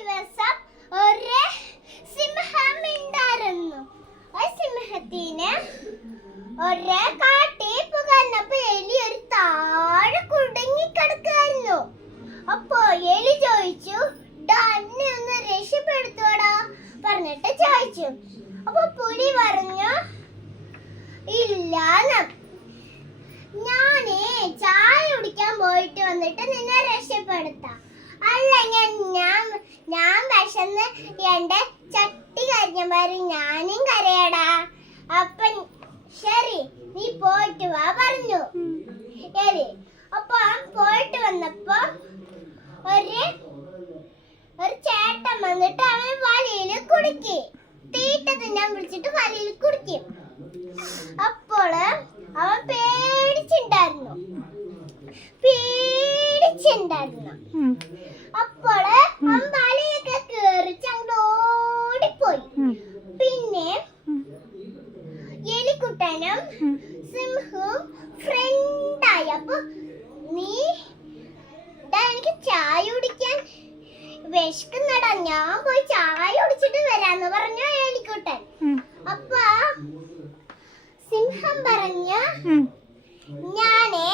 ദിവസം ഒരു സിംഹം ഉണ്ടായിരുന്നു. ആ സിംഹത്തിന് ഒരു കാട്ടിൽ പുകർന്നപ്പോ എലി ഒരു താഴെ കുടുങ്ങി കിടക്കായിരുന്നു. അപ്പൊ എലി ചോദിച്ചു, എന്നെ ഒന്ന് രക്ഷപ്പെടുത്തോടാ പറഞ്ഞിട്ട് ചോദിച്ചു. അപ്പൊ പുലി പറഞ്ഞു, ഇല്ലാന്ന്, ഞാനേ ചായ കുടിക്കാൻ പോയിട്ട് വന്നിട്ട് നിന്നെ രക്ഷപ്പെടുത്താം. അല്ലെങ്കിൽ ഞാൻ വിശന്ന് എന്റെ ചട്ടി കരിഞ്ഞമാരി ഞാനും കരയടാ. അപ്പൊ ശരി, നീ പോയിട്ട് വാ പറഞ്ഞു എലി. അപ്പൊ പോയിട്ട് വന്നപ്പോ ഒരു ചേട്ടൻ വന്നിട്ട് അവൻ വലയിൽ കുടുക്കി. തീറ്റ തിന്നാൻ വിളിച്ചിട്ട് വലയിൽ കുടുക്കി. അപ്പോൾ അവൻ പേടിച്ചിണ്ടായിരുന്നു. അപ്പോൾ അവൻ വലയൊക്കെ കേറിച്ച് അങ്ങോട്ട് ഓടിപ്പോയി. പിന്നെ എലിക്കുട്ടനും സിംഹവും ഫ്രണ്ടായി. അപ്പൊ നീ എനിക്ക് ചായ കുടിക്കാൻ വിശക്കുന്നടാ, ഞാൻ പോയി ചായ കുടിച്ചിട്ട് വരാന്ന് പറഞ്ഞു എലിക്കുട്ടൻ. അപ്പൊ സിംഹം പറഞ്ഞ, ഞാനേ